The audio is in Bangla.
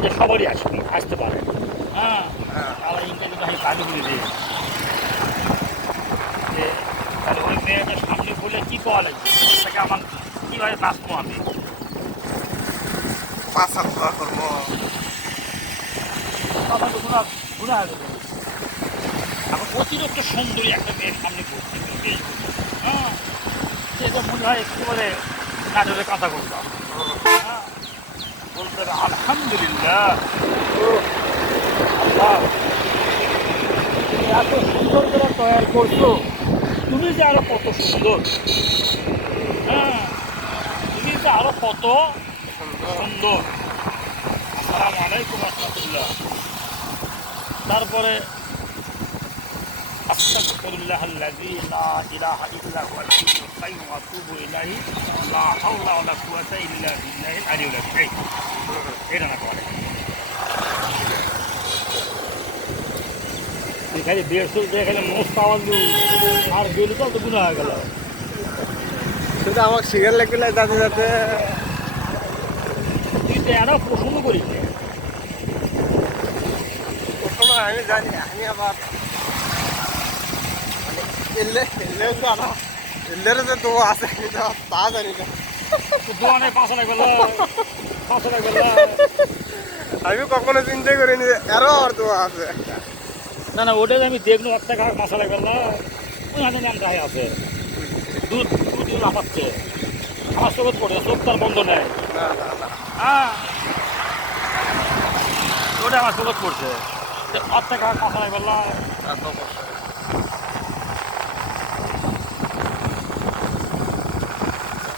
এটা সবারই আসতে পারে। হ্যাঁ, আবার ইংরেজি আমি কাজে বলে দিই যে তাহলে ওই মেয়েটা সামনে বলে কী পাওয়া লাগবে, তাকে আমার কীভাবে বাঁচবো আমি? পাঁচা দোয়া করবো। কথা তো ঘুরা ঘুরা গেল। এখন অতিরিক্ত সুন্দরী একটা মেয়ের সামনে বলছি, হ্যাঁ, সেটা মনে হয় একেবারে নাটকের কথা বললাম। হ্যাঁ, বলতে হবে আলহামদুলিল্লাহ, আল্লাহ তুমি এত সুন্দর করে তৈরি করছো, তুমি যে আরো কত সুন্দর। হ্যাঁ, তুমি যে আরো কত সুন্দর। আসসালামু আলাইকুম রহমতুল্লাহ। তারপরে আস্তাগফিরুল্লাহ আল্লাযী লা ইলাহা ইল্লা হুয়াল হাইয়্যুল কাইয়্যুম ওয়া আতুবু ইলাইহি লা হাওলা ওয়া লা কুওয়াতা ইল্লা বিল্লাহিল আলিয়্যিল আযীম। এটা না করে এখানে বেরসুল এখানে মোস্ট আওয়াজু আর বেরু তো গুণা হয়ে গেল। শুধু আমাকে সিগারেট লেগে যাতে যাতে তুই তো এরাও পছন্দ করিস না। প্রথম আমি জানি, আমি আবার এলেও তো আরো এলেরও যে দোয়া আছে তা জানি না। দোয়ানে পাঁচশো টাকা গেল, 500 টাকা গেল। আমি কখনো চিন্তা করিনি আরো আর দোয়া আছে। না না, ওটা আমি দেখলো 1 টাকা 500 টাকা গেল। ওই হাতে নাম রায় আছে, দুধ দুধ লাফাচ্ছে, আমার চোখ পড়ে, চোখ তার বন্ধ নেই। না না না, হ্যাঁ, ওটা আমার চোখ পড়ছে। 1 টাকা 500 টাকা গেল। তা তো অবশ্যই।